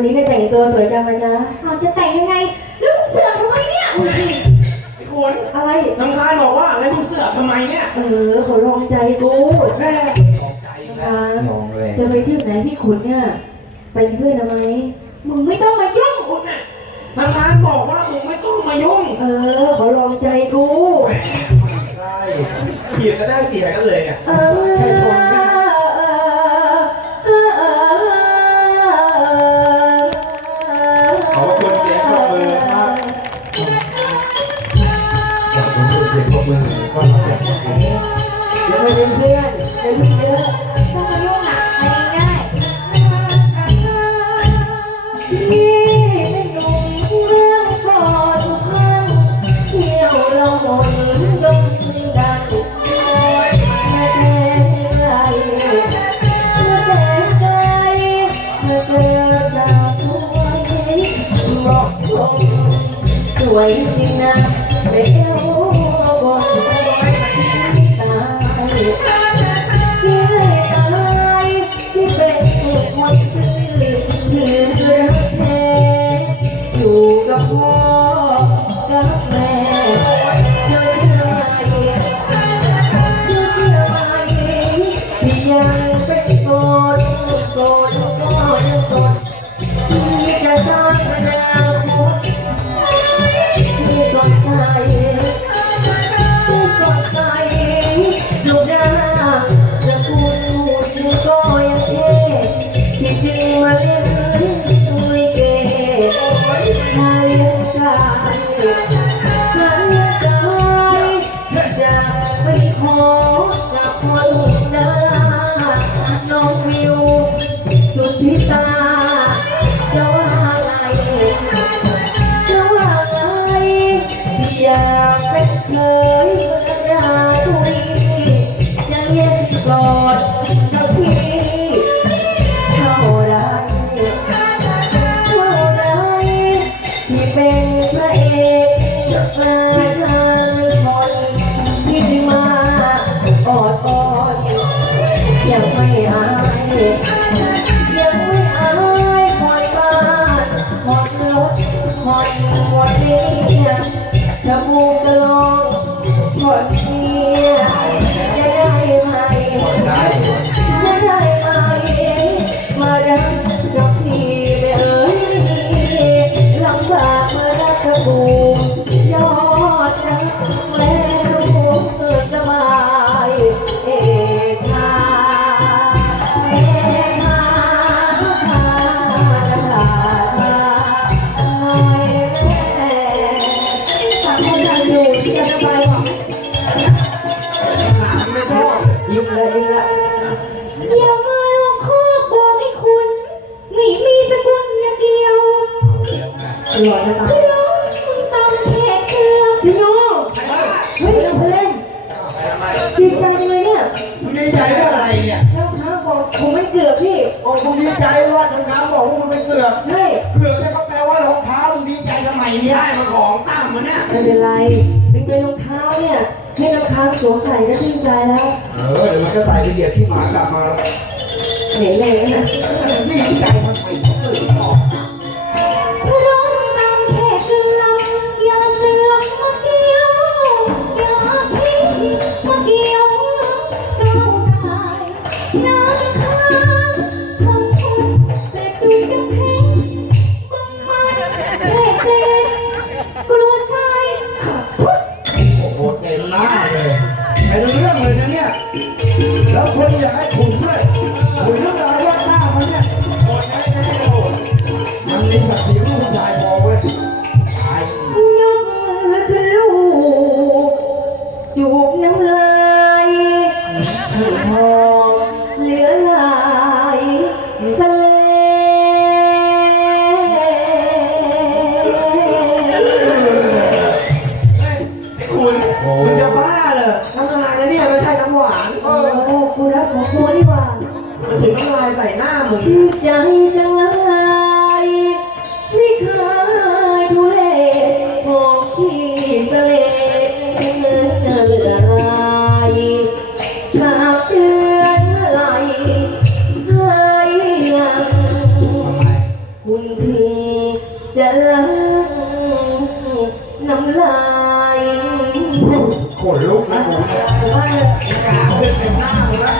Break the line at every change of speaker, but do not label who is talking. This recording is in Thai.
วันนี้ได้แต่งตัวสวยจังมาจ๊ะ
เอาจะแต่งยังไงแล้วมึงเสือกทำไมเนี่ย
อุ้ยไอ้คุณ
อะไร
น้ำค้างบอกว่าแล้วมึงเสือกทำไมเนี่ย
เออเขาลองใจกู
แม่
นะคะ
ลองแรง
จะไปที่ไหนพี่ขุนเนี่ยไปเป็นเพื่อนทำไม
มึงไม่ต้องมายุ่ง
คุณน่ะน้ำค้างบอกว่ามึงไม่ต้องมายุ่ง
เออเขาลองใจกู
ใช่เถียงก็ได้เสียกันเลยเนี่ย
เออ วยจริงนะเบลบอกไม่ตายเจ๊ตายที่เป็นคนซื่อถือรักแท้อยู่กับพ่อกับแม่เธอเชื่อไหมเธอเชื่อไหมที่ยังเป็นโสดโสดก็ยังโสดที่จะสร้าง ยังไม่อาย ยังไม่อายผ่อนบ้านหมดรถผ่อนหมดเนี่ยจมูกกระลองผ่อนเมีย ชอบยิ้
ม
ละยิ้มละ
อย่ามาลงคอกบอกไอ้คุณหมีมีสกุลอย่างเดียว
หล่อจะตาย
ร้องมึงตำแขกเกลือ
จริงเหรอเฮ้ยเพลงดีใจจังเลยเนี่ย
มึงดีใจเรื่องอะไรเนี่ย
แล้วค้าบอกผมไม่เกือบพี่
โอ้มึงดีใจว่าทางค้าบอกว่ามึงเป็นเกือก
ใช่
เกือกเนี่ยเขาแปลว่ารองเท้ามึงดีใจทำไมเนี่ย
ได้มาของตั้มมาเนี่ย
ไม่เป็นไรถึงเป็นรองเท้าเนี่ย ให้น้ำค้างสวมใส่ก็ชื่นใจแล้ว
เออเดี๋ยวมันก็ใส่ไปเหยียบที่หมากลับมา
เหม็นเลยนะ
ดีใจทำไมเออ
นะ
เนี่ย แล้วคนอยากให้ผมด้วยขุนเรื่องอะไรว่าหน้ามันเนี่ยมันมีศักดิ์
ชื่อใจจังเลยไม่เคยทุเลมองที่สะเลเหลือลายสาเดือนไหลให้ยัง
ทำไม
คุณถึงจะล้างน้ำลาย
ขนลุกนะกูเนี่ย
กล้าขึ้นเต็มหน้ามึงแล้ว